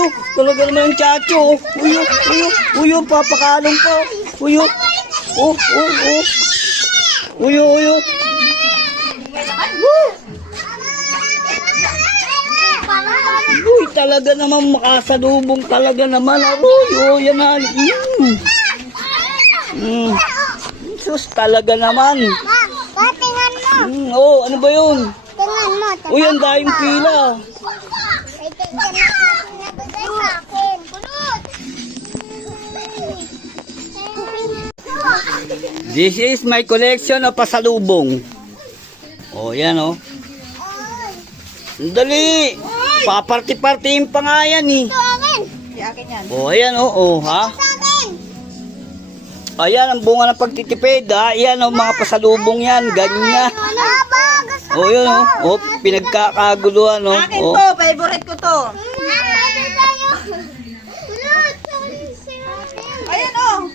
Uyo, talaga naman ang chacho. Uyo, papakalong pa. Uyo. Uyo. Uy, talaga naman makasalubong talaga naman. Uy, yan na. Sus, talaga naman. Tingnan mo. Ano ba yun? Tingnan mo. Uy, ang daing pila. This is my collection of pasalubong. Yan Dali. Paparty-partyhin pa nga yan eh. Ayan ha? Ayan ang bunga ng pagtitipid ha. Ayan mga pasalubong yan. Ganyan. Yun pinagkakaguluhan Akin to, favorite ko to. Ayan